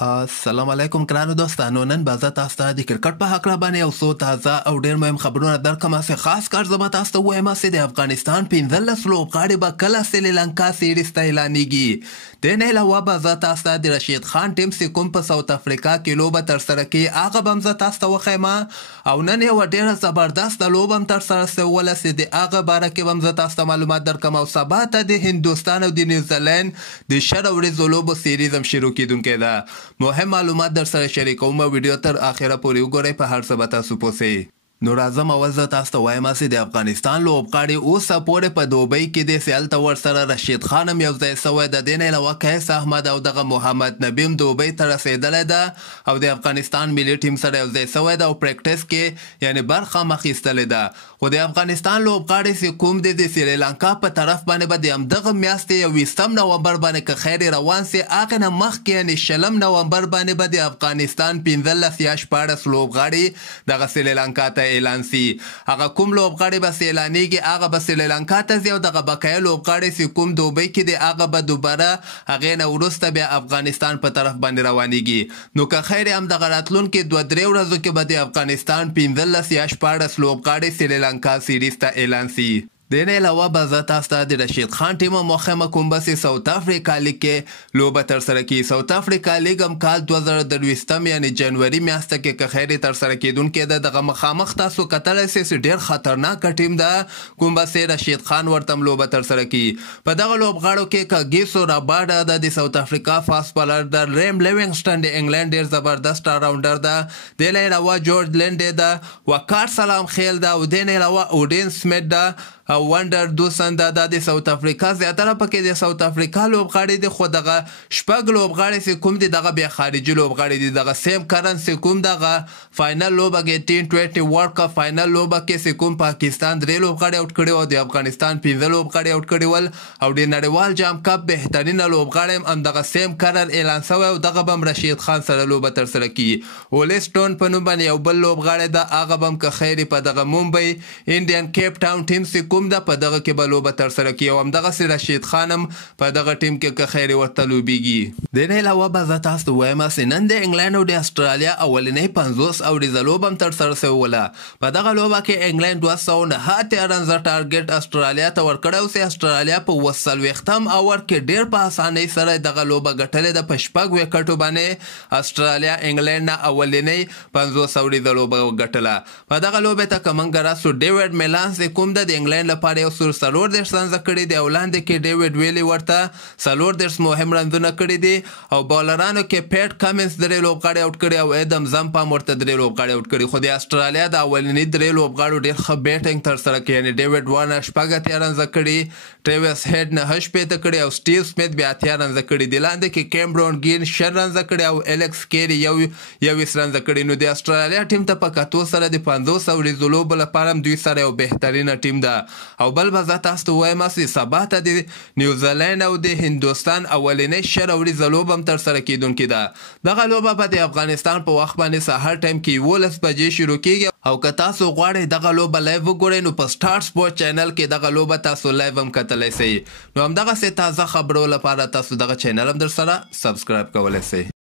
السلام علیکم ګرانو دوستانو. نن به زه تاسو ته د کرکټ په هکله باندې یو څو تازه او ډېر مهم خبرونه درکړم. چې خاص کار زه به تاسو ته ووایم چې د افغانستان 15 لوبغاړي به کله سریلانکا سیریز ته اعلانیږي. دې نه علاوه به زه تاسو ته د رشید خان ټیم چې کوم په ساوت افریقا کې لوبه ترسره کوي هغه به هم زه تاسو ته وښیم. او نن یوه ډېره زبردسته لوبه هم ترسره شوله چې د هغه باره کې به هم زه تاسو ته معلومات درکړم. او سبا ته د هندوستان او د نیوزیلند د شل ورځو لوبو سیریز هم شروع کیدونکی ده. مهم معلومات در سره شریکوم. ویډیو تر اخره پورې وګورئ، په هر څه به تاسو پوه سئ. نو راځم اول زه تاسو ته وایم چې د افغانستان لوبغاړي اوسه پورې په دوبۍ کې دی چې هلته ورسره رشید خان هم یو ځای سوی ده. دې نه علاوه قیس احمد او دغه محمد نبي هم دوبۍ ته رسېدلی ده او د افغانستان ملي ټیم سره یو ځای سوی ده او پریکټس کې یعنې برخه هم اخیستلې ده. خو د افغانستان لوبغاړي چې کوم دی د سریلانکا په طرف باندې به د همدغه میاشتې 20 نومبر باندې که خیر روان سي هغې نه مخکې یعنې 20 نومبر باندې به د افغانستان 15 یا 14 لوبغاړي دغه سریلانکا ته اعلان سي. هغه کوم لوبغاړي به اعلانیږي هغه به سریلانکا ته ځي او دغه بقایه لوبغاړي چې کوم دوبۍ کې دی هغه به دوباره هغې نه وروسته بیا افغانستان په طرف باندې روانیږي. نو که خیر همدغه راتلونکي 2-3 ورځو کې به د افغانستان 15 یا 14 لوبغاړي سریلانکا سیریز ته اعلان سي. دې نه علاوه به زه تاسو ته د رشید خان ټیم هم وښیم کوم به چې ساوت افریقا لیګ کې لوبه ترسره کړي. ساوت افریقا لیګ هم کال 2023 یعنې جنوري میاشته کې که خیر ترسره کیدونکی ده. دغه مخامخ تاسو کتلی سئ چې ډېر خطرناکه ټیم ده کوم به چې رشید خان ورته هم لوبه ترسره کړي. په دغه لوبغاړو کې کاګیسو راباډا ده د ساوت افریقا فاست بالر ده، ریم لیوینګسټن د انګلند ډېر زبردست راونډر ده، دې نه علاوه جورج لینډې ده، وقار سلام خیل ده او دې نه علاوه اوډین سمیت ده او وندر دوسن دا د ساوت افریقا زیاتره پکې د ساوت افریقا لوبغاړي دي. خو دغه شپږ لوبغاړي چې کوم دي دغه بیا خارجي لوبغاړي دي. دغه سیم کرن چې کوم دغه فاینل لوبه کې T20 ورلډ کپ فاینل لوبه کې چې کوم پاکستان 3 لوبغاړي اوټ کړي او د افغانستان 15 لوبغاړي اوټ کړي ول او د نړیوال جام کپ بهترینه لوبغاړي هم دغه سیم کرن اعلان شوی او دغه به هم رشید خان سره لوبه ترسره کړي. اولسټون په نوم باندې یو بل لوبغاړی ده هغه به هم که خیر په دغه ممبئی انډین کیپ ټاون ټیم چې کوم ده په دغه کې به لوبه ترسره کړي او همدغسې رشید خان هم په دغه ټیم کې که خیر ورته لوبیږي. د نه علاوه به زه تاسو ته وایم چې نن د انګلند او د استرالیا اولنۍ 50 اوریزه لوبه هم ترسره شوله. په دغه لوبه کې انګلند 209 رنزه ټارګټ استرالیا ته ورکړی او چې استرالیا په 40 اور کې ډېر په اسانۍ سره دغه لوبه ګټلې ده. په 6 وکټو باندې استرالیا انګلند نه اولنۍ 50 اوریزه لوبه ګټله. په دغه لوبې ته که موږ راسو ډیوډ میلانس چې کوم د انګلند لپاره یو 40 رنزه کړي دي او لاندې کې ډیوډ ویلي ورته 40 مهم رنزونه کړي دي او بالرانو کې پیټ کمنس 3 لوبغاړي اوټ کړي او ایدم زمپام ورته 3 لوبغاړي اوټ کړي. خو د استرالیا د اولني 3 لوبغاړو ډېر ښه بیټینګ ترسره کړي، یعنې ډیوډ وارنر 80 رنزه کړي، ټریوس هیډ 9 کړي او سټیو سمیت بیا 80 رنزه کړي دي. لاندې کې کیمرون ګین 6 رنزه کړي او الکس کیری 21 رنزه کړي. نو د استرالیا ټیم ته په کتو سره د 50 اوریزو لوبو لپاره هم دوی سره یو بهترینه ټیم ده. او بل به زه تاسو ته وایم چې سبا ته د نیوزیلند او د هندوستان اولنۍ 10 اوریزه لوبه هم ترسره کیدونکې ده. دغه لوبه به د افغانستان په وخت باندې سهار ټایم کې 11 بجې شروع کیږي او که تاسو غواړئ دغه لوبه لایو وګورئ نو په سټار سپورټ چینل کې دغه لوبه تاسو لایو هم کتلی سئ. نو همدغسې تازه خبرو لپاره تاسو دغه چینل هم در سره سبسکرایب کولی سئ.